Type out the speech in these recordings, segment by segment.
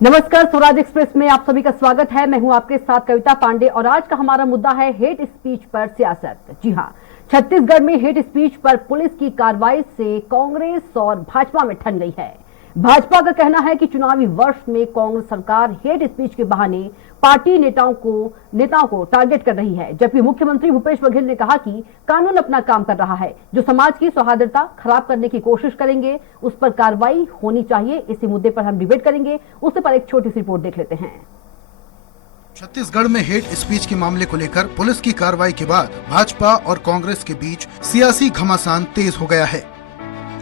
नमस्कार, स्वराज एक्सप्रेस में आप सभी का स्वागत है। मैं हूं आपके साथ कविता पांडे और आज का हमारा मुद्दा है हेट स्पीच पर सियासत। जी हां, छत्तीसगढ़ में हेट स्पीच पर पुलिस की कार्रवाई से कांग्रेस और भाजपा में ठन गई है। भाजपा का कहना है कि चुनावी वर्ष में कांग्रेस सरकार हेट स्पीच के बहाने पार्टी नेताओं को टारगेट कर रही है, जबकि मुख्यमंत्री भूपेश बघेल ने कहा कि कानून अपना काम कर रहा है। जो समाज की सौहार्दता खराब करने की कोशिश करेंगे उस पर कार्रवाई होनी चाहिए। इसी मुद्दे पर हम डिबेट करेंगे। उससे पर एक छोटी सी रिपोर्ट देख लेते हैं। छत्तीसगढ़ में हेट स्पीच के मामले को लेकर पुलिस की कार्रवाई के बाद भाजपा और कांग्रेस के बीच सियासी घमासान तेज हो गया है।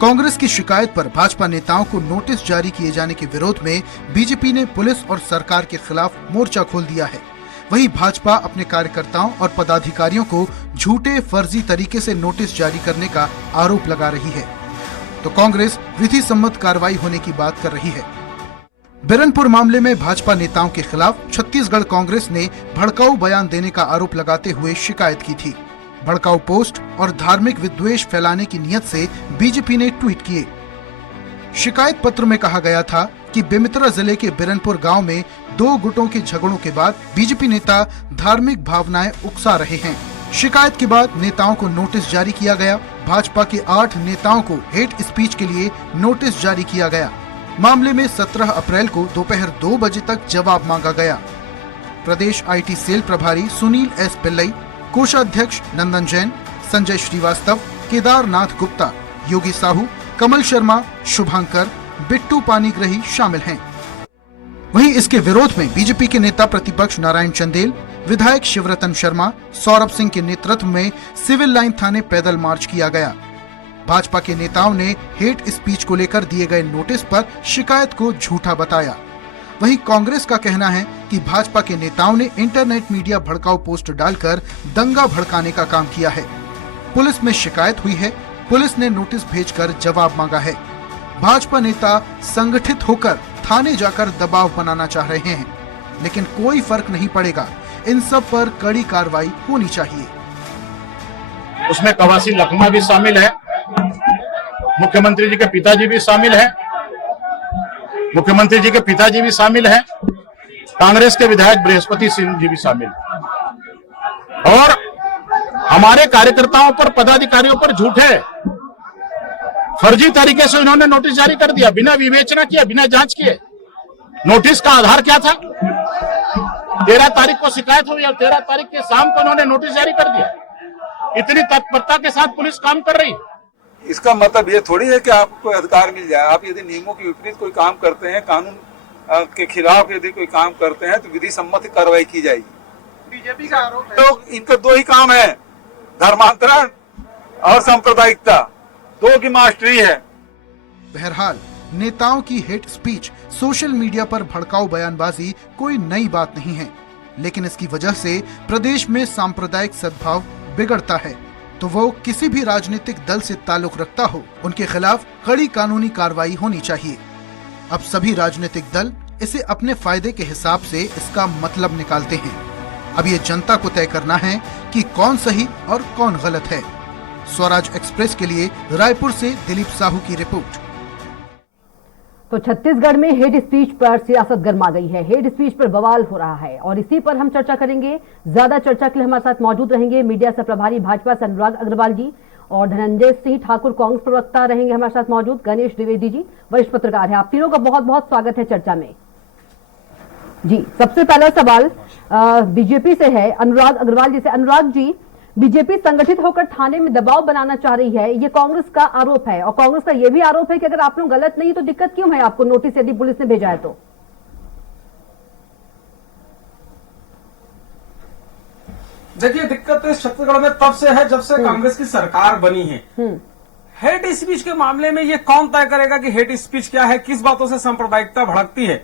कांग्रेस की शिकायत पर भाजपा नेताओं को नोटिस जारी किए जाने के विरोध में बीजेपी ने पुलिस और सरकार के खिलाफ मोर्चा खोल दिया है। वहीं भाजपा अपने कार्यकर्ताओं और पदाधिकारियों को झूठे फर्जी तरीके से नोटिस जारी करने का आरोप लगा रही है, तो कांग्रेस विधि सम्मत कार्रवाई होने की बात कर रही है। बिरनपुर मामले में भाजपा नेताओं के खिलाफ छत्तीसगढ़ कांग्रेस ने भड़काऊ बयान देने का आरोप लगाते हुए शिकायत की थी। भड़काऊ पोस्ट और धार्मिक विद्वेष फैलाने की नियत से बीजेपी ने ट्वीट किए। शिकायत पत्र में कहा गया था कि बेमेतरा जिले के बिरनपुर गांव में दो गुटों के झगड़ों के बाद बीजेपी नेता धार्मिक भावनाएं उकसा रहे हैं। शिकायत के बाद नेताओं को नोटिस जारी किया गया। भाजपा के 8 नेताओं को हेट स्पीच के लिए नोटिस जारी किया गया। मामले में 17 अप्रैल को दोपहर 2 बजे तक जवाब मांगा गया। प्रदेश आईटी सेल प्रभारी सुनील एस पिल्लई, कोषाध्यक्ष नंदन जैन, संजय श्रीवास्तव, केदारनाथ गुप्ता, योगी साहू, कमल शर्मा, शुभांकर, बिट्टू पानीग्रही शामिल हैं। वहीं इसके विरोध में बीजेपी के नेता प्रतिपक्ष नारायण चंदेल, विधायक शिवरतन शर्मा, सौरभ सिंह के नेतृत्व में सिविल लाइन थाने पैदल मार्च किया गया। भाजपा के नेताओं ने हेट स्पीच को लेकर दिए गए नोटिस पर शिकायत को झूठा बताया। वहीं कांग्रेस का कहना है कि भाजपा के नेताओं ने इंटरनेट मीडिया भड़काऊ पोस्ट डालकर दंगा भड़काने का काम किया है। पुलिस में शिकायत हुई है, पुलिस ने नोटिस भेजकर जवाब मांगा है। भाजपा नेता संगठित होकर थाने जाकर दबाव बनाना चाह रहे हैं, लेकिन कोई फर्क नहीं पड़ेगा। इन सब पर कड़ी कार्रवाई होनी चाहिए। उसमें कवासी लखमा भी शामिल है, मुख्यमंत्री जी के पिताजी भी शामिल हैं, मुख्यमंत्री जी के पिताजी भी शामिल हैं, कांग्रेस के विधायक बृहस्पति सिंह जी भी शामिल हैं। और हमारे कार्यकर्ताओं पर, पदाधिकारियों पर झूठे फर्जी तरीके से इन्होंने नोटिस जारी कर दिया, बिना विवेचना किए, बिना जांच किए। नोटिस का आधार क्या था? 13 तारीख को शिकायत हुई और 13 तारीख के शाम को उन्होंने नोटिस जारी कर दिया। इतनी तत्परता के साथ पुलिस काम कर रही है। इसका मतलब ये थोड़ी है कि आपको अधिकार मिल जाए। आप यदि नियमों के विपरीत कोई काम करते हैं, कानून के खिलाफ यदि कोई काम करते हैं, तो विधि सम्मत कार्रवाई की जाएगी। बीजेपी का आरोप है तो इनके 2 ही काम है, धर्मांतरण और सांप्रदायिकता, 2 की मास्टरी है। बहरहाल नेताओं की हेट स्पीच, सोशल मीडिया पर भड़काऊ बयानबाजी कोई नई बात नहीं है, लेकिन इसकी वजह से प्रदेश में सांप्रदायिक सद्भाव बिगड़ता है। तो वो किसी भी राजनीतिक दल से ताल्लुक रखता हो, उनके खिलाफ कड़ी कानूनी कार्रवाई होनी चाहिए। अब सभी राजनीतिक दल इसे अपने फायदे के हिसाब से इसका मतलब निकालते हैं। अब ये जनता को तय करना है कि कौन सही और कौन गलत है। स्वराज एक्सप्रेस के लिए रायपुर से दिलीप साहू की रिपोर्ट। तो छत्तीसगढ़ में हेट स्पीच पर सियासत गर्मा गई है। हेट स्पीच पर बवाल हो रहा है और इसी पर हम चर्चा करेंगे। ज्यादा चर्चा के लिए हमारे साथ मौजूद रहेंगे मीडिया से प्रभारी भाजपा से अनुराग अग्रवाल जी और धनंजय सिंह ठाकुर कांग्रेस प्रवक्ता रहेंगे हमारे साथ मौजूद। गणेश द्विवेदी जी वरिष्ठ पत्रकार हैं। आप तीनों का बहुत बहुत स्वागत है चर्चा में। जी, सबसे पहला सवाल बीजेपी से है, अनुराग अग्रवाल जी से। अनुराग जी, बीजेपी संगठित होकर थाने में दबाव बनाना चाह रही है, ये कांग्रेस का आरोप है और कांग्रेस का यह भी आरोप है कि अगर आप लोग गलत नहीं तो दिक्कत क्यों है आपको नोटिस यदि पुलिस ने भेजा है तो? देखिए, दिक्कत तो इस छत्तीसगढ़ में तब से है जब से कांग्रेस की सरकार बनी है। हेट स्पीच के मामले में ये कौन तय करेगा कि हेट स्पीच क्या है, किस बातों से सांप्रदायिकता भड़कती है?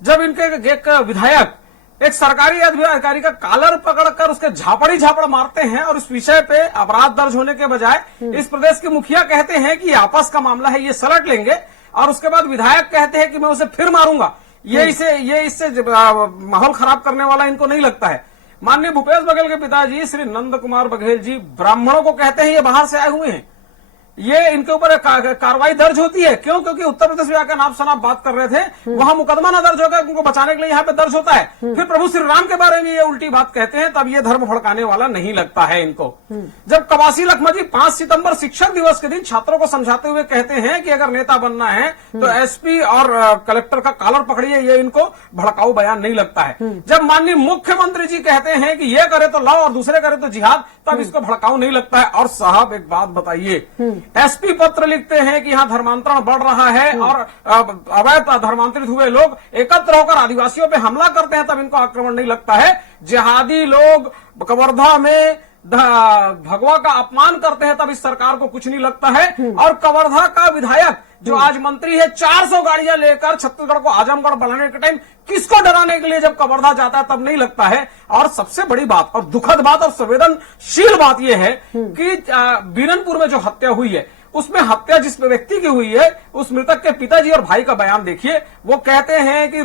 जब इनके एक विधायक एक सरकारी अधिकारी का कॉलर पकड़कर उसके झापड़ मारते हैं और इस विषय पे अपराध दर्ज होने के बजाय इस प्रदेश के मुखिया कहते हैं कि आपस का मामला है, ये सलट लेंगे, और उसके बाद विधायक कहते हैं कि मैं उसे फिर मारूंगा। ये इससे माहौल खराब करने वाला इनको नहीं लगता है। माननीय भूपेश बघेल के पिताजी श्री नंद कुमार बघेल जी ब्राह्मणों को कहते हैं ये बाहर से आए हुए हैं। ये इनके ऊपर कार्रवाई दर्ज होती है। क्यों? क्योंकि उत्तर प्रदेश में आकर आप सनाब बात कर रहे थे, वहां मुकदमा ना दर्ज होकर उनको बचाने के लिए यहाँ पे दर्ज होता है। फिर प्रभु श्री राम के बारे में ये उल्टी बात कहते हैं, तब ये धर्म भड़काने वाला नहीं लगता है इनको। जब कवासी लखमा जी 5 सितंबर शिक्षक दिवस के दिन छात्रों को समझाते हुए कहते हैं कि अगर नेता बनना है तो एसपी और कलेक्टर का कॉलर पकड़िए, ये इनको भड़काऊ बयान नहीं लगता है। जब माननीय मुख्यमंत्री जी कहते हैं कि ये करे तो लॉ और दूसरे करे तो जिहाद, तब इसको भड़काऊ नहीं लगता है। और साहब एक बात बताइए, एसपी पत्र लिखते हैं कि यहाँ धर्मांतरण बढ़ रहा है और अवैध धर्मांतरित हुए लोग एकत्र होकर आदिवासियों पे हमला करते हैं, तब इनको आक्रमण नहीं लगता है। जिहादी लोग कवर्धा में भगवा का अपमान करते हैं, तब इस सरकार को कुछ नहीं लगता है। और कवर्धा का विधायक जो आज मंत्री है 400 गाड़ियां लेकर छत्तीसगढ़ को आजमगढ़ बनाने के टाइम किसको डराने के लिए जब कवर्धा जाता है तब नहीं लगता है। और सबसे बड़ी बात और दुखद बात और संवेदनशील बात यह है कि बीरनपुर में जो हत्या हुई है, उसमें हत्या जिस व्यक्ति की हुई है, उस मृतक के पिताजी और भाई का बयान देखिए। वो कहते हैं कि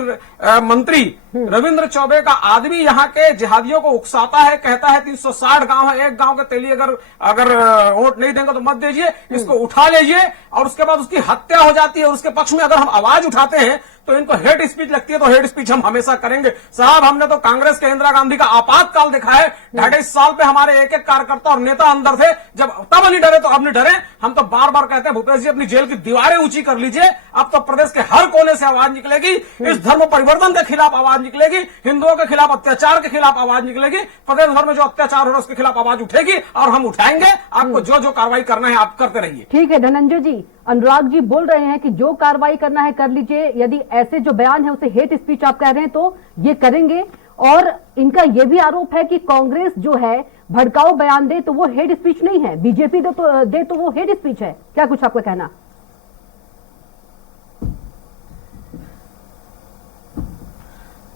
मंत्री रविंद्र चौबे का आदमी यहाँ के जिहादियों को उकसाता है, कहता है 360 गांव है, एक गांव के तेली अगर वोट नहीं देंगे तो मत दीजिए, इसको उठा लीजिए। और उसके बाद उसकी हत्या हो जाती है। उसके पक्ष में अगर हम आवाज उठाते हैं तो इनको हेट स्पीच लगती है, तो हेट स्पीच हम हमेशा करेंगे। साहब हमने तो कांग्रेस के इंदिरा गांधी का आपातकाल देखा है। 2.5 साल पे हमारे एक एक कार्यकर्ता और नेता अंदर थे, जब तब नहीं डरे तो अब नहीं डरे। हम तो बार बार कहते हैं भूपेश जी अपनी जेल की दीवारें ऊंची कर लीजिए, अब तो प्रदेश के हर कोने से आवाज निकलेगी। इस धर्म परिवर्तन के खिलाफ आवाज निकलेगी, हिंदुओं के खिलाफ अत्याचार के खिलाफ आवाज निकलेगी, प्रदेश भर में जो अत्याचार हो रहा है उसके खिलाफ आवाज उठेगी और हम उठाएंगे। आपको जो जो कार्रवाई करना है आप करते रहिए। ठीक है धनंजय जी, अनुराग जी बोल रहे हैं कि जो कार्रवाई करना है कर लीजिए, यदि ऐसे जो बयान है उसे हेट स्पीच आप कह रहे हैं तो ये करेंगे। और इनका यह भी आरोप है कि कांग्रेस जो है भड़काऊ बयान दे तो वो हेट स्पीच नहीं है, बीजेपी दे तो वो हेट स्पीच है। क्या कुछ आपका कहना?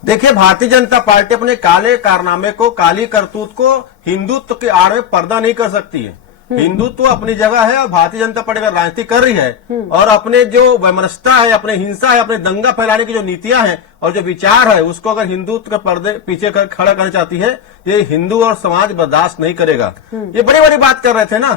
देखिए, भारतीय जनता पार्टी अपने काले कारनामे को, काली करतूत को हिंदुत्व के आड़ में पर्दा नहीं कर सकती है। हिंदुत्व अपनी जगह है और भारतीय जनता पार्टी अगर राजनीति कर रही है और अपने जो वैमनस्यता है, अपने हिंसा है, अपने दंगा फैलाने की जो नीतियां हैं और जो विचार है, उसको अगर हिंदुत्व के पर्दे पीछे कर खड़ा करना चाहती है, ये हिंदू और समाज बर्दाश्त नहीं करेगा। ये बड़ी बड़ी बात कर रहे थे ना।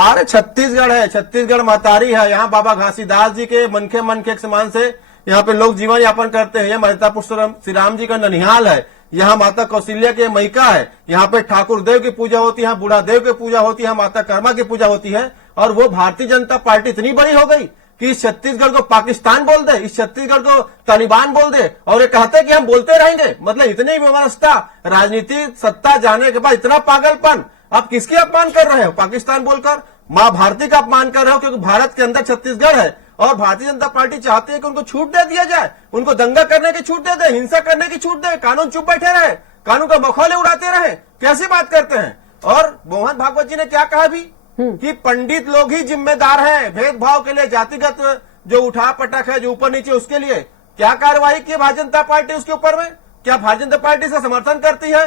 अरे छत्तीसगढ़ है, छत्तीसगढ़ महतारी है, यहाँ बाबा घासीदास जी के मनखे के समान से यहाँ पे लोग जीवन यापन करते हैं। मर्दापुर श्री राम जी का ननिहाल है, यहाँ माता कौशल्या के मैका है, यहाँ पे ठाकुर देव की पूजा होती है, यहाँ बूढ़ा देव की पूजा होती है, माता कर्मा की पूजा होती है। और वो भारतीय जनता पार्टी इतनी बड़ी हो गई कि इस छत्तीसगढ़ को पाकिस्तान बोल दे, इस छत्तीसगढ़ को तालिबान बोल दे और ये कहते हैं कि हम बोलते रहेंगे। मतलब इतनी व्यवस्था, राजनीति सत्ता जाने के बाद इतना पागलपन। आप किसकी अपमान कर रहे हो? पाकिस्तान बोलकर मां भारती का अपमान कर रहे हो, क्योंकि भारत के अंदर छत्तीसगढ़ है और भारतीय जनता पार्टी चाहती है कि उनको छूट दे दिया जाए, उनको दंगा करने की छूट दे दे, हिंसा करने की छूट दे, कानून चुप बैठे रहे, कानून का मखौले उड़ाते रहे। कैसी बात करते हैं? और मोहन भागवत जी ने क्या कहा भी कि पंडित लोग ही जिम्मेदार हैं भेदभाव के लिए, जातिगत जो उठा पटक है, जो ऊपर नीचे, उसके लिए क्या कार्रवाई की भारतीय जनता पार्टी उसके ऊपर में? क्या भारतीय जनता पार्टी इसका समर्थन करती है?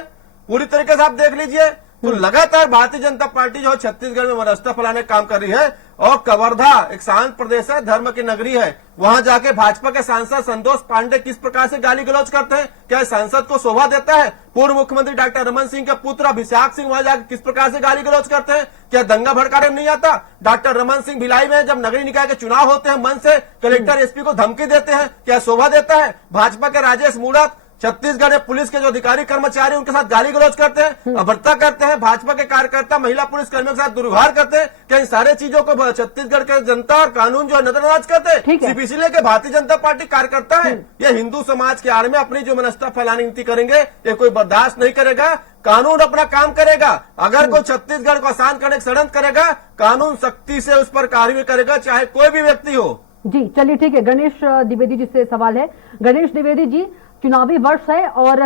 पूरी तरीके से आप देख लीजिए। तो लगातार भारतीय जनता पार्टी जो छत्तीसगढ़ में मनस्ता फैलाने का काम कर रही है। और कवर्धा एक शांत प्रदेश है, धर्म की नगरी है, वहां जाके भाजपा के सांसद संतोष पांडे किस प्रकार से गाली गलौज करते हैं? क्या सांसद को शोभा देता है? पूर्व मुख्यमंत्री डॉक्टर रमन सिंह के पुत्र अभिषेक सिंह वहां जाकर किस प्रकार से गाली गलौज करते हैं? क्या दंगा भड़काने में नहीं आता? डॉक्टर रमन सिंह भिलाई में जब नगरीय निकाय के चुनाव होते हैं, मन से कलेक्टर एसपी को धमकी देते हैं, क्या शोभा देता है? भाजपा के राजेश मूणत छत्तीसगढ़ में पुलिस के जो अधिकारी कर्मचारी उनके साथ गाली गलौज करते हैं, अभद्रता करते हैं, भाजपा के कार्यकर्ता महिला पुलिस कर्मियों के साथ दुर्व्यवहार करते हैं। क्या इन सारे चीजों को छत्तीसगढ़ के जनता और कानून जो नजरअंदाज करते हैं? सिर्फ इसलिए कि भारतीय जनता पार्टी कार्यकर्ता है। ये हिंदू समाज के आड़ में अपनी जो मनस्ता फैलाने की नीति करेंगे, ये कोई बर्दाश्त नहीं करेगा। कानून अपना काम करेगा। अगर कोई छत्तीसगढ़ को आसान करने का षड्यंत्र करेगा, कानून सख्ती से उस पर कार्रवाई करेगा, चाहे कोई भी व्यक्ति हो। जी चलिए ठीक है। गणेश द्विवेदी जी से सवाल है। गणेश द्विवेदी जी, चुनावी वर्ष है और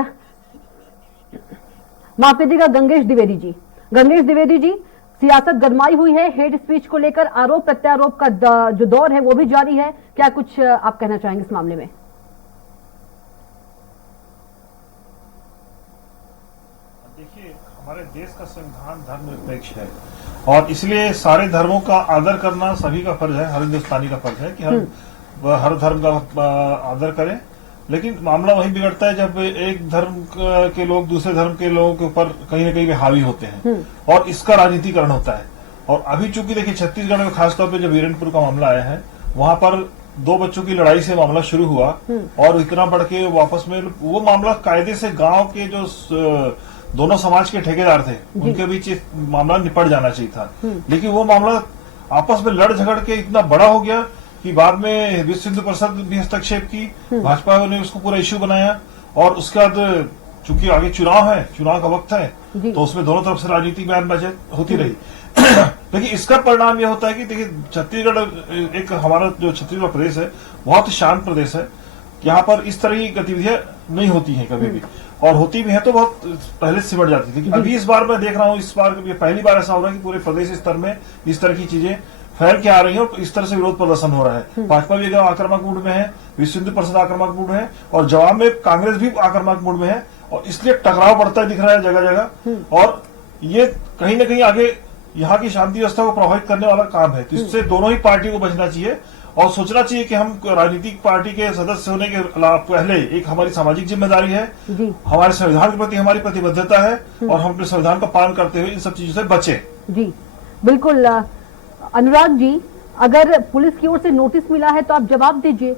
माफ कीजिएगा गंगेश द्विवेदी जी, गंगेश द्विवेदी जी, सियासत गरमाई हुई है, हेट स्पीच को लेकर आरोप प्रत्यारोप का जो दौर है वो भी जारी है। क्या कुछ आप कहना चाहेंगे इस मामले में? देखिए, हमारे देश का संविधान धर्मनिरपेक्ष है और इसलिए सारे धर्मों का आदर करना सभी का फर्ज है, हर हिंदुस्तानी का फर्ज है कि हर धर्म का आदर करें। लेकिन मामला वही बिगड़ता है जब एक धर्म के लोग दूसरे धर्म के लोगों के ऊपर कहीं न कहीं हावी होते हैं और इसका राजनीतिकरण होता है। और अभी चूंकि देखिए छत्तीसगढ़ में खासतौर पे जब वीरेंद्रपुर का मामला आया है, वहां पर 2 बच्चों की लड़ाई से मामला शुरू हुआ और इतना बढ़ के वापस में वो मामला कायदे से गांव के जो दोनों समाज के ठेकेदार थे उनके बीच मामला निपट जाना चाहिए था, लेकिन वो मामला आपस में लड़ झगड़ के इतना बड़ा हो गया कि बाद में विश्व हिंदू परिषद भी हस्तक्षेप की, भाजपा ने उसको पूरा इश्यू बनाया और उसके बाद चूंकि आगे चुनाव है, चुनाव का वक्त है, तो उसमें दोनों तरफ से राजनीतिक बयानबाजी होती रही। लेकिन इसका परिणाम यह होता है कि देखिए छत्तीसगढ़ एक हमारा जो छत्तीसगढ़ प्रदेश है बहुत शांत प्रदेश है, यहाँ पर इस तरह की गतिविधियां नहीं होती हैं कभी भी, और होती भी है तो बहुत पहले से सिमट जाती थी। लेकिन अभी इस बार मैं देख रहा हूँ, इस बार पहली बार ऐसा हो रहा है कि पूरे प्रदेश स्तर में इस तरह की चीजें फैल के आ रही है और इस तरह से विरोध प्रदर्शन हो रहा है। भाजपा भी एकदम आक्रामक मूड में है, विश्व हिंदू परिषद आक्रामक मूड में है और जवाब में कांग्रेस भी आक्रामक मूड में है, और इसलिए टकराव बढ़ता दिख रहा है जगह जगह, और ये कहीं ना कहीं आगे यहाँ की शांति व्यवस्था को प्रभावित करने वाला काम है। तो इससे दोनों ही पार्टियों को बचना चाहिए और सोचना चाहिए कि हम राजनीतिक पार्टी के सदस्य होने के पहले एक हमारी सामाजिक जिम्मेदारी है, हमारे संविधान के प्रति हमारी प्रतिबद्धता है और हम अपने संविधान का पालन करते हुए इन सब चीजों से बचे। जी बिल्कुल। अनुराग जी, अगर पुलिस की ओर से नोटिस मिला है तो आप जवाब दीजिए।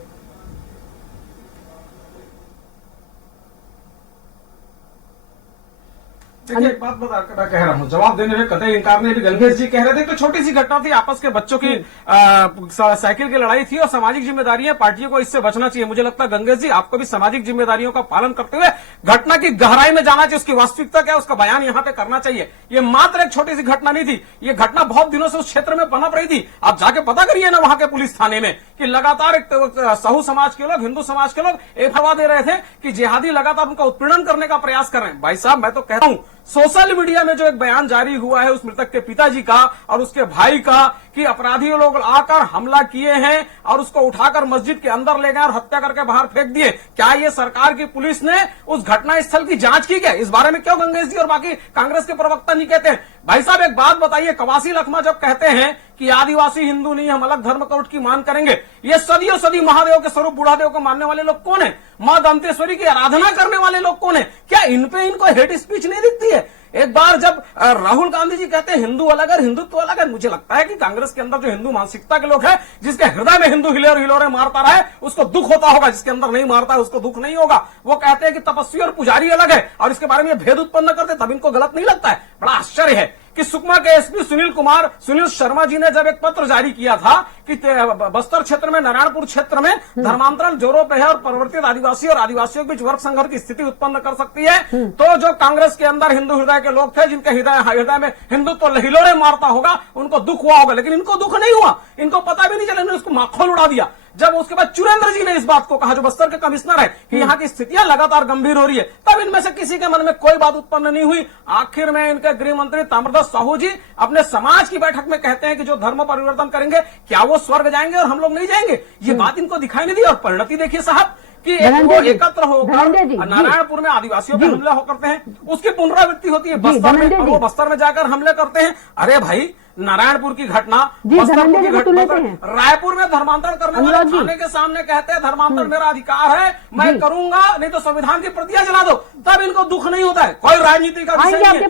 देखिए एक बात मैं कह रहा हूँ, जवाब देने में कतई इनकार नहीं। गंगेश जी कह रहे थे कि छोटी सी घटना थी, आपस के बच्चों की साइकिल की लड़ाई थी और सामाजिक जिम्मेदारियां पार्टियों को इससे बचना चाहिए। मुझे लगता है गंगेश जी आपको भी सामाजिक जिम्मेदारियों का पालन करते हुए घटना की गहराई में जाना चाहिए, उसकी वास्तविकता क्या है उसका बयान यहाँ पे करना चाहिए। ये मात्र एक छोटी सी घटना नहीं थी, ये घटना बहुत दिनों से उस क्षेत्र में पनप रही थी। आप जाके पता करिए ना वहां के पुलिस थाने में कि लगातार एक सहू समाज के लोग, हिंदू समाज के लोग एक हवा दे रहे थे कि जिहादी लगातार उनका उत्पीड़न करने का प्रयास कर रहे हैं। भाई साहब मैं तो कहता हूं, सोशल मीडिया में जो एक बयान जारी हुआ है उस मृतक के पिताजी का और उसके भाई का कि अपराधियों लोग आकर हमला किए हैं और उसको उठाकर मस्जिद के अंदर ले गए और हत्या करके बाहर फेंक दिए, क्या ये सरकार की पुलिस ने उस घटना स्थल की जांच की क्या? इस बारे में क्यों गंगेश जी और बाकी कांग्रेस के प्रवक्ता नहीं कहते हैं? भाई साहब एक बात बताइए, कवासी लखमा जब कहते हैं कि आदिवासी हिंदू नहीं, हम अलग धर्म कोड की मांग करेंगे, ये सदियों सदी महादेव के स्वरूप बूढ़ादेव को मानने वाले लोग कौन है? मां दंतेश्वरी की आराधना करने वाले लोग कौन है? क्या इनको हेट स्पीच नहीं दिखती है? एक बार जब राहुल गांधी जी कहते हैं हिंदू अलग है हिंदुत्व अलग है, मुझे लगता है कि कांग्रेस के अंदर जो हिंदू मानसिकता के लोग हैं, जिसके हृदय में हिंदू हिलोरे मारता रहा है उसको दुख होता होगा, जिसके अंदर नहीं मारता है उसको दुख नहीं होगा। वो कहते हैं कि तपस्वी और पुजारी अलग है और इसके बारे में भेद उत्पन्न करते, तब इनको गलत नहीं लगता है। बड़ा आश्चर्य है कि सुकमा के एसपी सुनील शर्मा जी ने जब एक पत्र जारी किया था कि बस्तर क्षेत्र में, नारायणपुर क्षेत्र में धर्मांतरण जोरों पे है और परिवर्तित आदिवासी और आदिवासियों के बीच वर्ग संघर्ष की स्थिति उत्पन्न कर सकती है, तो जो कांग्रेस के अंदर हिंदू हृदय के लोग थे, जिनके हृदय में हिंदुत्व तो हिलोरे मारता होगा, उनको दुख हुआ होगा। लेकिन इनको दुख नहीं हुआ, इनको पता भी नहीं चला, इन्होंने उसको माखौल उड़ा दिया। जब उसके बाद चुरेंद्र जी ने इस बात को कहा, जो बस्तर के कमिश्नर है, कि यहाँ की स्थितियां लगातार गंभीर हो रही है, तब इनमें से किसी के मन में कोई बात उत्पन्न नहीं हुई। आखिर में इनके गृह मंत्री ताम्रध्वज साहू जी अपने समाज की बैठक में कहते हैं कि जो धर्म परिवर्तन करेंगे क्या वो स्वर्ग जाएंगे और हम लोग नहीं जाएंगे? ये बात इनको दिखाई नहीं दी। और परिणति देखिए साहब कि वो एकत्र होकर नारायणपुर में आदिवासियों पे हमले करते हैं, उसकी पुनरावृत्ति होती है बस्तर में, और वो बस्तर में जाकर हमले करते हैं। अरे भाई, नारायणपुर की घटना, बस्तरपुर की घटना, रायपुर में धर्मांतरण करने वाले थाने के सामने कहते हैं धर्मांतरण मेरा अधिकार है, मैं करूंगा, नहीं तो संविधान की प्रतियां जला दो, तब इनको दुख नहीं होता है। कोई राजनीति का विषय नहीं है,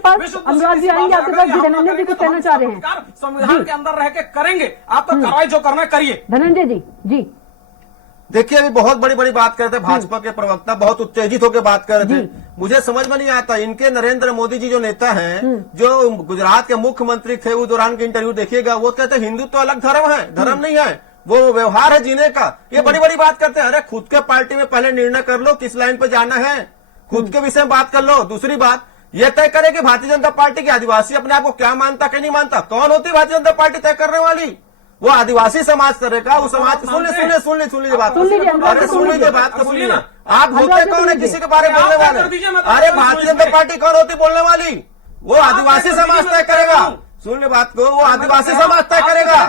संविधान के अंदर रह के करेंगे, आप तो कार्रवाई जो करना करिए। धनंजय जी जी देखिए, अभी बहुत बड़ी बड़ी बात करते हैं भाजपा के प्रवक्ता, बहुत उत्तेजित होकर बात कर रहे थे। मुझे समझ में नहीं आता, इनके नरेंद्र मोदी जी जो नेता हैं, जो गुजरात के मुख्यमंत्री थे, उस दौरान के इंटरव्यू देखिएगा, वो कहते हैं हिंदू तो अलग धर्म है, धर्म नहीं है, वो व्यवहार है जीने का। ये बड़ी बड़ी बात करते हैं। अरे खुद के पार्टी में पहले निर्णय कर लो किस लाइन पे जाना है, खुद के विषय में बात कर लो। दूसरी बात ये तय करे कि भारतीय जनता पार्टी के आदिवासी अपने आप को क्या मानता क्या नहीं मानता। कौन होती भारतीय जनता पार्टी तय करने वाली? वो आदिवासी समाज करेगा, वो समाज सुन लीजिए बात, अरे सुन लीजिए बात को, सुनिए ना। आप होते कौन है किसी के बारे में बोलने वाले? अरे भारतीय जनता पार्टी कौन होती बोलने वाली? वो आदिवासी समाज तय करेगा। सुन ले बात को, वो आदिवासी समाज तय करेगा।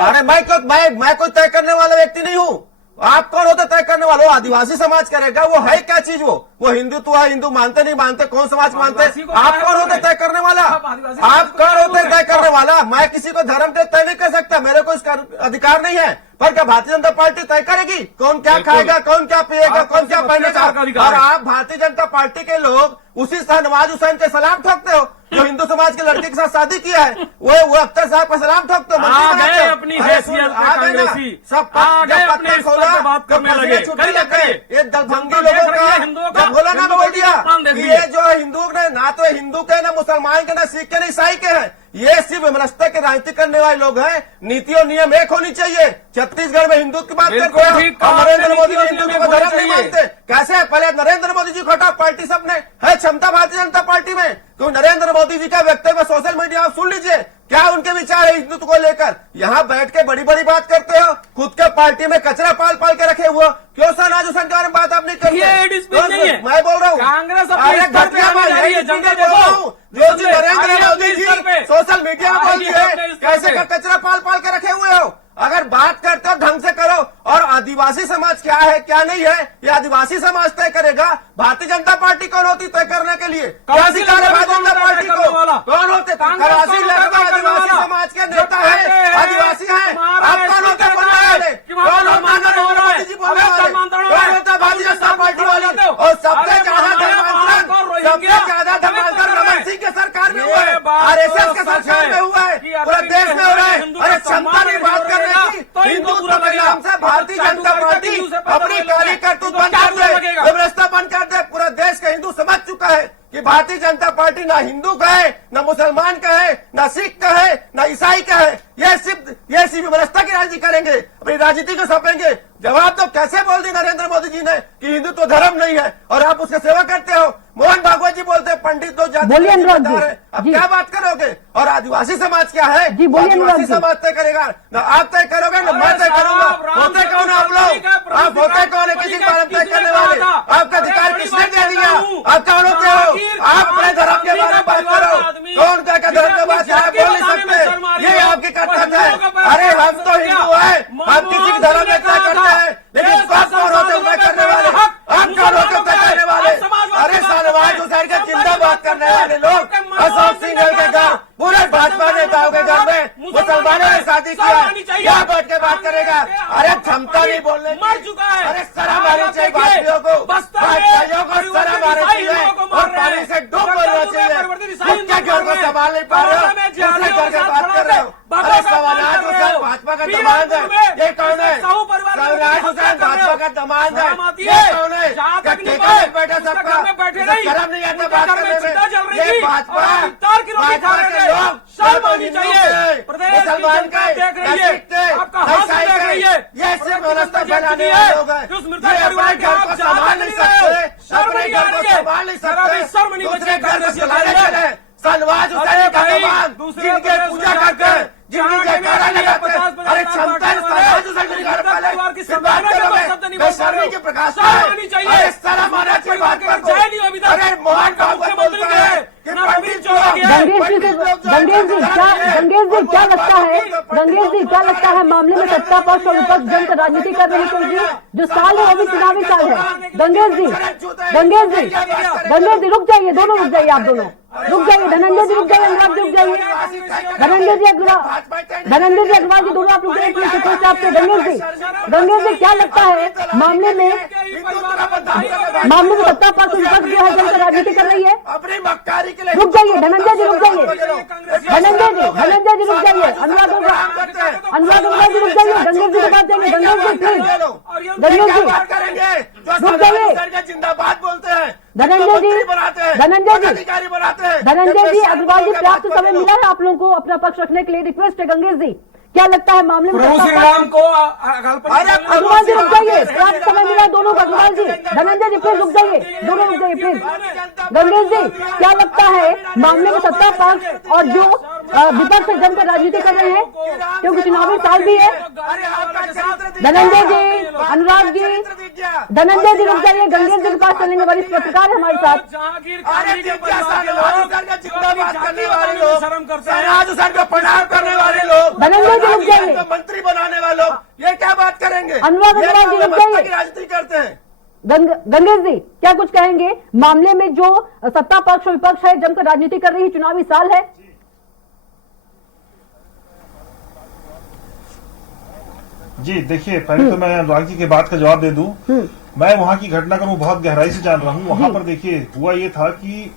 अरे मैं कोई तय करने वाला व्यक्ति नहीं हूँ। आप कौन होते तय करने वाले? वो आदिवासी समाज करेगा। वो है क्या चीज? वो हिंदुत्व है, हिंदू मानते नहीं मानते, कौन समाज मानते? आप कौन होते तय करने वाला? आप कौन होते तय करने वाला? मैं किसी को धर्म के तय नहीं कर सकता, मेरे को इसका अधिकार नहीं है। पर क्या भारतीय जनता पार्टी तय करेगी कौन क्या खाएगा, कौन क्या पिएगा, कौन क्या पहनेगा? और आप भारतीय जनता पार्टी के लोग उसी शहनवाज हुसैन के सलाम ठोकते हो। जो हिंदू समाज के लड़के के साथ शादी किया है वो अख्तर साहब का सलाम ठोकते हो, मंत्री आ बनाते गए हो। अपनी अरे हैसियत सुन, के आ गए ना, कांग्रेसी, सब आ गए जब अपने पत्थर इस पर खोला, बात तो करने लगे। छुट्टी करिए, लग गई। करिए। ये दलभंगी जनता लोगों देख रही है का हिंदुओं का, जब बोला ना, हिंदू बोल को दिया अपमान देख कि लिए। ये जो हिंदू ने ना तो हिंदू के, ना मुसलमान के, ना सिख के, ना ईसाई के हैं, ये सिर्फ विमनस्ता के राजनीति करने वाले लोग हैं। नीति और नियम एक होनी चाहिए। छत्तीसगढ़ में हिंदू की बात बिल्कुल करते ठीक हो, कहा, नरेंद्र मोदी नीति और हिंदू नियम को एक धर्म होनी नहीं चाहिए। मानते। कैसे? पहले नरेंद्र मोदी जी को हटाओ पार्टी से, अपने है क्षमता भारतीय जनता पार्टी में। तो नरेंद्र मोदी जी का वक्तव्य सोशल मीडिया आप सुन लीजिए, क्या उनके विचार है हिंदुत्व को लेकर। यहाँ बैठ के बड़ी बड़ी बात करते हो, खुद के पार्टी में कचरा पाल पाल के रखे हुए हो। क्यों सनाज हुसैन के बारे में बात आप नहीं करते? ये hate speech नहीं है। मैं बोल रहा हूँ कांग्रेस अपने अरे स्तर पे घटिया आगे बात जा रही है, है, जनता बोल रहा हूँ। जो जी नरेंद्र आइए मोदी अपने जी स्तर पे। सोशल मीडिया में बोलती आइए है, अपने स्तर कैसे पे। का कचरा पाल पाल के रखे हुए हो। अगर बात करते हो ढंग से करो। और आदिवासी समाज क्या है क्या नहीं है, ये आदिवासी समाज तय करेगा। भारतीय जनता पार्टी कौन होती तय करने के लिए? क्या अधिकार है भारतीय जनता पार्टी को? कौन होते? कराची लखनऊ आदिवासी समाज के नेता है, आदिवासी है। आप कौन होते बोलने वाले? कौन हो नरेंद्र मोदी जी बोलने वाले? कौन होता भारतीय जनता पार्टी वाले? और सबसे ज्यादा धर्मांतरण, सबसे ज्यादा धर्मांतरण रमन सिंह के सरकार में हुआ है, आरएसएस के सरकार में हुआ है, पूरे देश में हो रहा है। अरे क्षमता नहीं बात करने की, हिंदुत्व के नाम से भारतीय जनता पार्टी अपनी काली करतूत बंद कर दे, व्यवस्था बंद कर दे। पूरा देश का हिंदू समझ चुका है कि भारतीय जनता पार्टी ना हिंदू का है, ना मुसलमान का है, ना सिख का है, ना ईसाई का है। ये सिर्फ व्यवस्था की राजनीति करेंगे, अपनी राजनीति को सौंपेंगे। जवाब तो कैसे बोल दी नरेंद्र मोदी जी ने कि हिंदुत्व धर्म नहीं है और आप उसकी सेवा करते हो। मोहन भागवत जी बोलते हैं पंडित दो जाति बोलिए अनुराग जी। अब जी। क्या बात करोगे? और आदिवासी समाज क्या है? जी, बोलिए अनुराग आदिवासी जी। समाज तय करेगा, ना आप तय करोगे ना मैं तय करूंगा। होते कौन आप लोग? आप होते कौन है किसी कारण तय करने वाले? आपका अधिकार किसने दे दिया? आप कौन होते हो? आप अपने धर्म के बारे में बात करो। कौन क्या धर्म के बात आप बोल नहीं सकते, ये आपकी कर्तव्य है। अरे हम तो हिंदू है, हम किसी धर्म में तय करते हैं, लेकिन कौन होते तय करने वाले? आप कौन होते तय करने वाले? अरे सलवार हुसैन के जिंदाबाद करने वाले लोग, अशोक सिंघल के घर, पूरे भाजपा नेताओं के घर में मुसलमानों ने शादी किया, क्या बैठ के बात करेगा? अरे क्षमता नहीं बोलने की। अरे शर्म आनी चाहिए भाजपाइयों को, भाजपाइयों को शर्म आनी चाहिए और पानी से डूब मरना चाहिए। खुद के घर को संभाल नहीं पा रहे हो, दूसरे घर की बात कर रहे हो। अरे सवालात हुसैन भाजपा का दमाद है, ये कौन है? सवालात हुसैन भाजपा का दमाद है, ये कौन है? ठेका में बैठा सबका, शर्म नहीं आता बात करने में। ये भाजपा के लोग शर्म आनी चाहिए। मुसलमान के, सिख के, ईसाई के, ये सिर्फ व्यवस्था फैलाने वाले लोग हैं। ये अपने घर को संभाल नहीं सकते, अपने घर को संभाल नहीं सकते, दूसरे घर को चलाने चले। सलवाज हुसैन का दमाद, जिनके पूजा करते हैं, जिनकी जयकारा लगाते हैं। अरे क्षमता सलवाज हुसैन को निकाल पाले, फिर बात करोगे बेशर्मी के प्रकाश में। अरे शर्म आना चाहिए बात करको। अरे मोहन भागवत बोलता है कि पंडित जो गंगेश जी क्या लगता है, गंगेश जी क्या लगता है मामले में सत्ता पक्ष और विपक्ष जमकर राजनीति कर रहे हैं? क्योंकि जो साल है वो भी चुनावी साल है। गंगेश जी रुक जाइए, दोनों रुक जाइए, आप दोनों रुक जाइए। धनंजय जी रुक जाइए, अनुराग जी रुक जाइए। धनंजय जी अग्रवाल जी दोनों आप रुक जाइए प्लीज, रिक्वेस्ट आपसे। गंगेश जी क्या लगता है मामले में सत्ता पक्ष और विपक्ष जो है जमकर राजनीति कर रही है? अपनी मक्कारी के लिए रुक जाइए, धनंजय जी रुक जाइए, धनंजय जी रुक जाइए, अनुराग जी रुक जाइए, गंगेश जी को बात देंगे। गंगेश जी प्लीज, गंगेश जी बात करेंगे रुक जाइए। जिंदाबाद बोलते हैं, धनंजय जी बनाते हैं, धनंजय जी अधिकारी बनाते हैं। धनंजय जी अग्रवाल जी पर्याप्त समय मिला है आप लोगों को अपना पक्ष रखने के लिए? रिक्वेस्ट है गंगेश जी, क्या लगता है मामले में प्रभु श्री राम को अग्रवाल जी रुक जाइए, पर्याप्त समय मिला है दोनों का। अग्रवाल जी, धनंजय जी प्लीज रुक जाइए, दोनों रुक जाइए प्लीज। गंगेश जी क्या लगता है मामले में सत्ता पक्ष और जो विपक्ष जमकर राजनीति कर रहे हैं, क्योंकि चुनावी साल भी है? धनंजय जी, अनुराग जी, धनंजय जी रुक जाइए, गंगेश जी के पास चलेंगे, वरिष्ठ पत्रकार है हमारे साथ। जिंदाबाद करने वाले लोग, शहनाज हुसैन को प्रणाम करने वाले लोग, धनंजय जी रुक जाइए, मंत्री बनाने वाले लोग, ये क्या बात करेंगे? अनुराग अग्रवाल जी रुक जाइए। राजनीति करते हैं। गंगेश जी क्या कुछ कहेंगे मामले में जो सत्ता पक्ष और विपक्ष है जमकर राजनीति कर रही है, चुनावी साल है? जी देखिए, पहले तो मैं अनुराग जी की बात का जवाब दे दूं। मैं वहां की घटनाक्रम बहुत गहराई से जान रहा हूं। वहां पर देखिए हुआ ये था कि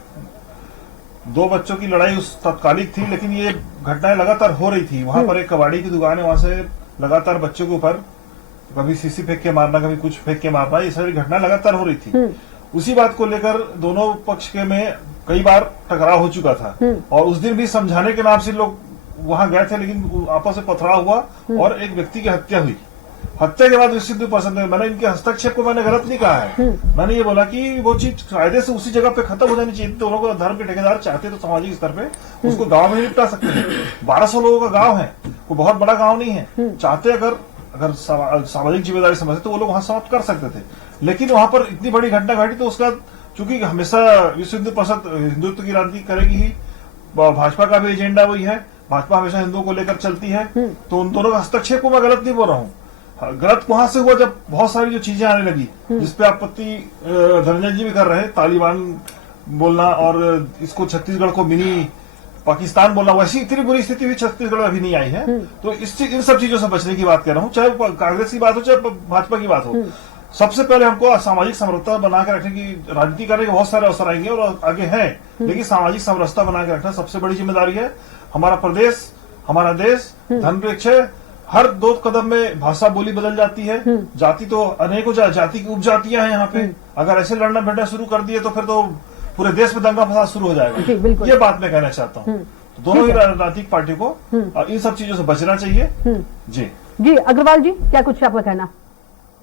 2 बच्चों की लड़ाई उस तत्कालिक थी, लेकिन ये घटनाएं लगातार हो रही थी। वहां पर एक कबाड़ी की दुकान है, वहां से लगातार बच्चों के ऊपर कभी सीसी फेंक के मारना, कभी कुछ फेंक के मारना, ये सारी घटनाएं लगातार हो रही थी। उसी बात को लेकर दोनों पक्ष के में कई बार टकराव हो चुका था, और उस दिन भी समझाने के नाम से लोग वहां गए थे, लेकिन आपस में पथराव हुआ और एक व्यक्ति की हत्या हुई। हत्या के बाद विश्व हिंदू परिषद ने, मैंने इनके हस्तक्षेप को मैंने गलत नहीं कहा है, मैंने ये बोला कि वो चीज कायदे से उसी जगह पे खत्म हो जानी चाहिए। दोनों को धर्म के ठेकेदार चाहते तो सामाजिक स्तर पे उसको गांव में निपटा सकते थे। 1200 लोगों का गांव है, कोई बहुत बड़ा गांव नहीं है। चाहते अगर सामाजिक जिम्मेदारी समझते तो वो लोग वहां समाप्त कर सकते थे, लेकिन वहां पर इतनी बड़ी घटना घटी तो उसका, चूंकि हमेशा विश्व हिंदू परिषद हिंदुत्व की राजनीति करेगी ही, भाजपा का भी एजेंडा वही है, भाजपा हमेशा हिंदुओं को लेकर चलती है, तो उन दोनों का हस्तक्षेप को मैं गलत नहीं बोल रहा हूँ। गलत वहां से हुआ जब बहुत सारी जो चीजें आने लगी, जिसपे आपत्ति धनंजय जी भी कर रहे हैं, तालिबान बोलना और इसको छत्तीसगढ़ को मिनी पाकिस्तान बोलना, वैसी इतनी बुरी स्थिति भी छत्तीसगढ़ में अभी नहीं आई है। तो इन सब चीजों से बचने की बात कर रहा हूँ, चाहे कांग्रेस की बात हो चाहे भाजपा की बात हो। सबसे पहले हमको सामाजिक समरसता बना के रखने की, राजनीति करने के बहुत सारे अवसर आएंगे और आगे हैं, लेकिन सामाजिक समरसता बना के रखना सबसे बड़ी जिम्मेदारी है। हमारा प्रदेश, हमारा देश धर्मनिरपेक्ष है। हर 2 कदम में भाषा बोली बदल जाती है, जाति तो अनेकों जाति की उपजातियां हैं यहाँ पे। अगर ऐसे लड़ना भिड़ना शुरू कर दिए तो फिर तो पूरे देश में दंगा फसाद शुरू हो जाएगा। ये बात मैं कहना चाहता हूँ। तो दोनों ही राजनीतिक पार्टी को इन सब चीजों से बचना चाहिए। जी अग्रवाल जी, क्या कुछ आपका कहना?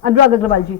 अनुराग अग्रवाल जी।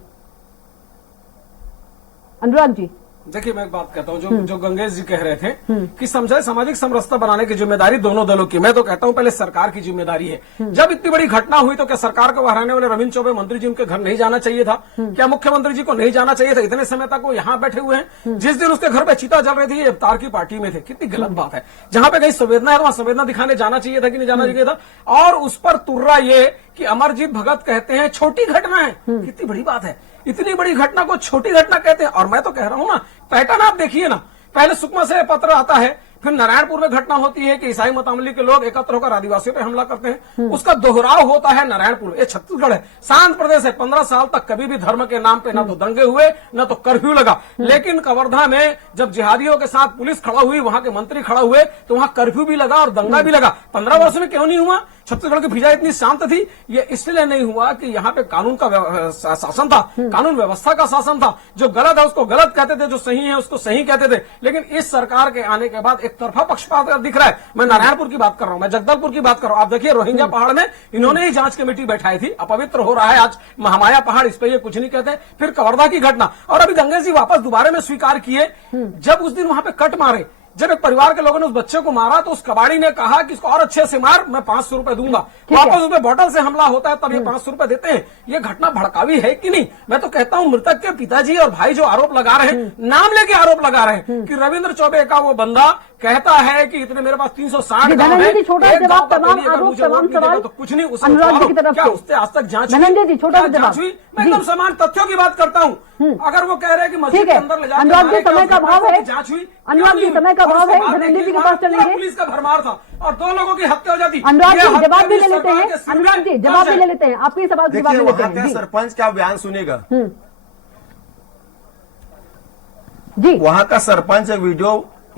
अनुराग जी, देखिए मैं एक बात कहता हूँ, जो गंगेश जी कह रहे थे कि समझाए सामाजिक समरसता बनाने की जिम्मेदारी दोनों दलों की, मैं तो कहता हूँ पहले सरकार की जिम्मेदारी है। जब इतनी बड़ी घटना हुई तो क्या सरकार को हराने वाले रविंद्र चौबे मंत्री जी उनके घर नहीं जाना चाहिए था? क्या मुख्यमंत्री जी को नहीं जाना चाहिए था? इतने समय तक वो यहाँ बैठे हुए हैं। जिस दिन उसके घर पे चिता जल रही थी, अवतार की पार्टी में थे। कितनी गलत बात है। जहां पे कहीं संवेदना है वहां संवेदना दिखाने जाना चाहिए था कि नहीं जाना चाहिए था? और उस पर तुर्रा ये कि अमरजीत भगत कहते हैं छोटी घटना है। कितनी बड़ी बात है, इतनी बड़ी घटना को छोटी घटना कहते हैं। और मैं तो कह रहा हूं ना, पैटर्न आप देखिए ना, पहले सुकमा से पत्र आता है, फिर नारायणपुर में घटना होती है कि ईसाई मतावली के लोग एकत्र होकर आदिवासियों पर हमला करते हैं, उसका दोहराव होता है नारायणपुर। ये छत्तीसगढ़ है, शांत प्रदेश है। 15 साल तक कभी भी धर्म के नाम पे ना तो दंगे हुए ना तो कर्फ्यू लगा। लेकिन कवर्धा में जब जिहादियों के साथ पुलिस खड़ा हुई, वहां के मंत्री खड़ा हुए, तो वहां कर्फ्यू भी लगा और दंगा भी लगा। 15 वर्ष में क्यों नहीं हुआ? छत्तीसगढ़ की फिजा इतनी शांत थी। ये इसलिए नहीं हुआ कि यहाँ पे कानून का शासन था, कानून व्यवस्था का शासन था। जो गलत है उसको गलत कहते थे, जो सही है उसको सही कहते थे। लेकिन इस सरकार के आने के बाद एक तरफा पक्षपात दिख रहा है। मैं नारायणपुर की बात कर रहा हूं, मैं जगदलपुर की बात कर रहा हूं। आप देखिए रोहिंग्या पहाड़ में इन्होंने ही जांच कमेटी बैठाई थी, अपवित्र हो रहा है आज महामाया पहाड़, इस पे ये कुछ नहीं कहते। फिर कवर्धा की घटना, और अभी गंगेश जी वापस दोबारा में स्वीकार किए, जब उस दिन वहां पे कट मारे, जब एक परिवार के लोगों ने उस बच्चे को मारा तो उस कबाड़ी ने कहा कि इसको और अच्छे से मार, मैं 500 रुपए दूंगा। वापस उसमें बोतल से हमला होता है, तब ये 500 रुपए देते हैं। ये घटना भड़कावी है कि नहीं? मैं तो कहता हूं मृतक के पिताजी और भाई जो आरोप लगा रहे हैं, नाम लेके आरोप लगा रहे हैं कि रविंद्र चौबे का वो बंदा कहता है कि इतने मेरे पास 360 गांव है, छोटा जवाब, तमाम आरोप, तमाम सवाल तो कुछ नहीं। अनुराग जी की तरफ क्या से उससे आज तक जांच धनंजय जी, छोटा जवाब। मैं एकदम समान तथ्यों की बात करता हूँ। अगर वो कह रहे हैं कि मस्जिद के अंदर ले जाकर अनुराग जी, समय का अभाव है, जांच हुई, अनुराग जी समय का अभाव है, धनंजय जी के पास चलेंगे। पुलिस का भरमार था और 2 लोगों की हत्या हो जाती। अनुराग जी जवाब भी ले लेते हैं, अनुराग जी जवाब भी ले लेते हैं, आपके सवाल के जवाब ले लेते हैं। सरपंच का बयान सुनेगा जी। वहां का सरपंच एक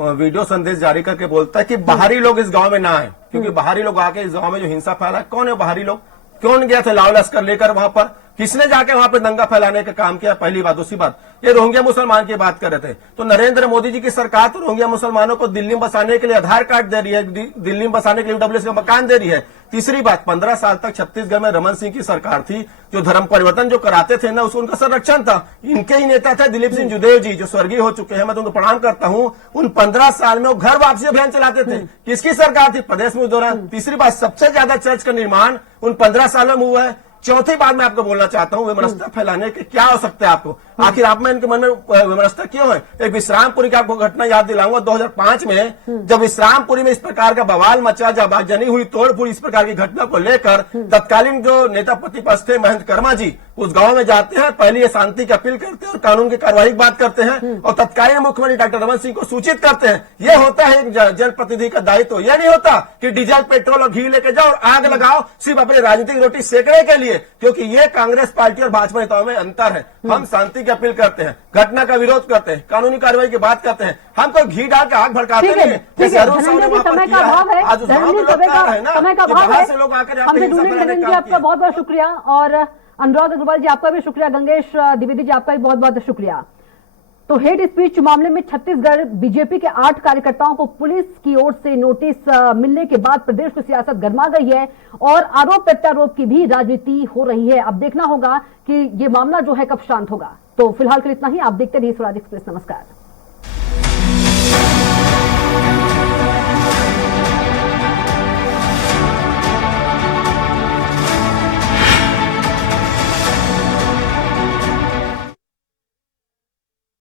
वीडियो संदेश जारी करके बोलता है कि बाहरी लोग इस गांव में ना आए, क्योंकि बाहरी लोग आके इस गांव में जो हिंसा फैला है, कौन है बाहरी लोग? क्यों गया थे लाव लश्कर लेकर वहां पर? किसने जाके वहां पे दंगा फैलाने का काम किया? पहली बात। दूसरी बात, ये रोहिंग्या मुसलमान की बात कर रहे थे, तो नरेंद्र मोदी जी की सरकार तो रोहिंग्या मुसलमानों को दिल्ली में बसाने के लिए आधार कार्ड दे रही है, दिल्ली में बसाने के लिए यूडब्ल्यूएस का मकान दे रही है। तीसरी बात, 15 साल तक छत्तीसगढ़ में रमन सिंह की सरकार थी, जो धर्म परिवर्तन जो कराते थे ना, उसको उनका संरक्षण था। इनके ही नेता थे दिलीप सिंह जुदेव जी, जो स्वर्गीय हो चुके हैं, मैं तो उनको प्रणाम करता हूं। उन 15 साल में वो घर वापसी अभियान चलाते थे। किसकी सरकार थी? प्रदेश में उस दौरान। तीसरी बात, सबसे ज्यादा चर्च का निर्माण उन 15 सालों में हुआ है। चौथी बात मैं आपको बोलना चाहता हूं, विमनस्ता फैलाने के क्या हो सकता है आपको? आखिर आप में इनके मन में विमनस्ता क्यों है? एक विश्रामपुरी की आपको घटना याद दिलाऊंगा, 2005 में जब विश्रामपुरी में इस प्रकार का बवाल मचा, जब आगजनी हुई, तोड़फोड़, इस प्रकार की घटना को लेकर तत्कालीन जो नेता प्रतिपक्ष थे महेंद्र कर्मा जी, उस गांव में जाते हैं, पहले ये शांति की अपील करते हैं और कानून की कार्रवाई की बात करते हैं, और तत्कालीन मुख्यमंत्री डॉक्टर रमन सिंह को सूचित करते हैं। यह होता है एक जनप्रतिनिधि का दायित्व। यह नहीं होता कि डीजल, पेट्रोल और घी लेके जाओ और आग लगाओ सिर्फ अपनी राजनीतिक रोटी सेकने के लिए, क्योंकि ये कांग्रेस पार्टी और भाजपा नेताओं में अंतर है। हम शांति शांति की अपील करते हैं, घटना का विरोध करते हैं, कानूनी कार्रवाई की बात करते हैं। हम तो घी डाल के आग भड़काते ठीक है, नहीं ठीक है। धनंजय जी, समय का अभाव है, आज उस गांव के लोग कह रहे हैं ना समय का कि अभाव बाहर है। से लोग आकर हमसे जुड़ने के लिए धनंजय जी आपका बहुत बहुत शुक्रिया, और अनुराग अग्रवाल जी आपका भी शुक्रिया, गंगेश द्विवेदी जी आपका भी बहुत बहुत शुक्रिया। तो हेट स्पीच मामले में छत्तीसगढ़ बीजेपी के 8 कार्यकर्ताओं को पुलिस की ओर से नोटिस मिलने के बाद प्रदेश की सियासत गर्मा गई है और आरोप प्रत्यारोप की भी राजनीति हो रही है। अब देखना होगा कि ये मामला जो है कब शांत होगा। तो फिलहाल के लिए इतना ही। आप देखते रहिए स्वराज एक्सप्रेस। नमस्कार।